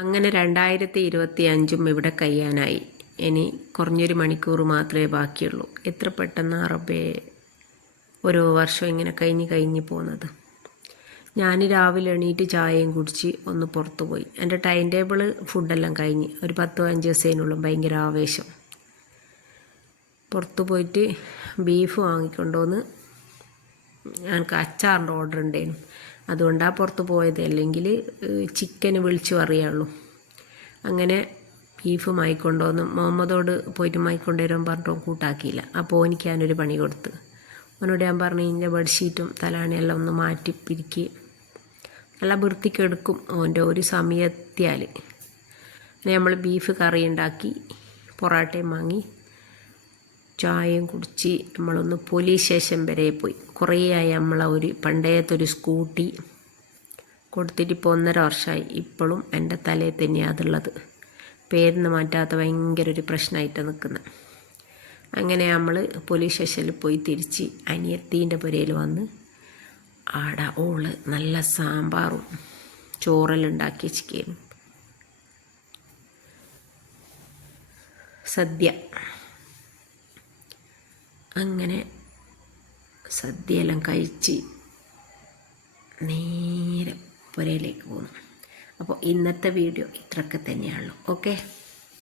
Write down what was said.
അങ്ങനെ 2025 ഇവിടെ കഴിയാനായി. ഇനി കുറഞ്ഞൊരു മണിക്കൂർ മാത്രമേ ബാക്കിയുള്ളൂ. എത്ര പെട്ടെന്ന് റബ്ബേ ഓരോ വർഷം ഇങ്ങനെ കഴിഞ്ഞ് പോകുന്നത്. ഞാൻ രാവിലെ എണീറ്റ് ചായയും കുടിച്ച് ഒന്ന് പുറത്തു പോയി. എൻ്റെ ടൈം ടേബിൾ ഫുഡെല്ലാം കഴിഞ്ഞ് ഒരു 10-15 ദിവസത്തിനുള്ളും ഭയങ്കര ആവേശം. പുറത്തു പോയിട്ട് ബീഫ് വാങ്ങിക്കൊണ്ടുവന്ന് ഞങ്ങൾക്ക് അച്ചാറിൻ്റെ ഓർഡർ ഉണ്ടായിരുന്നു. അതുകൊണ്ടാണ് പുറത്ത് പോയത്. അല്ലെങ്കിൽ ചിക്കന് വിളിച്ചു പറയുള്ളൂ. അങ്ങനെ ബീഫ് വാങ്ങിക്കൊണ്ടുവന്ന് മുഹമ്മദോട് പോയിട്ട് വാങ്ങിക്കൊണ്ടുവരാൻ പറഞ്ഞിട്ടും കൂട്ടാക്കിയില്ല. അപ്പോൾ എനിക്ക് ഞാനൊരു പണി കൊടുത്ത് അവനോട് ഞാൻ പറഞ്ഞു, ഇതിൻ്റെ ബെഡ്ഷീറ്റും തലാണിയെല്ലാം ഒന്ന് മാറ്റി പിരിക്കി നല്ല വൃത്തിക്ക് എടുക്കും അവൻ്റെ ഒരു സമയത്തിയാൽ. അങ്ങനെ നമ്മൾ ബീഫ് കറി ഉണ്ടാക്കി, പൊറാട്ടയും വാങ്ങി, ചായയും കുടിച്ച് നമ്മളൊന്ന് പോലീസ് സ്റ്റേഷൻ വരെ പോയി. കുറേ ആയി നമ്മളെ പണ്ടേത്തൊരു സ്കൂട്ടി കൊടുത്തിട്ട് ഇപ്പോൾ 1.5 വർഷമായി. ഇപ്പോഴും എൻ്റെ തലയിൽ തന്നെയാണ് അതുള്ളത്. പേരിന്ന് മാറ്റാത്ത ഭയങ്കര ഒരു പ്രശ്നമായിട്ട് നിൽക്കുന്നത്. അങ്ങനെ നമ്മൾ പോലീസ് സ്റ്റേഷനിൽ പോയി തിരിച്ച് അനിയത്തീൻ്റെ പുരയിൽ വന്ന് ആടെ ഓള് നല്ല സാമ്പാറും ചോറെല്ലാം ഉണ്ടാക്കി വെച്ചിരിക്കുന്നു. സദ്യ. അങ്ങനെ സദ്യയെല്ലാം കഴിച്ച് നേരെ പുരയിലേക്ക് പോകുന്നു. അപ്പോൾ ഇന്നത്തെ വീഡിയോ ഇത്രയൊക്കെ തന്നെയുള്ളൂ. ഓക്കെ.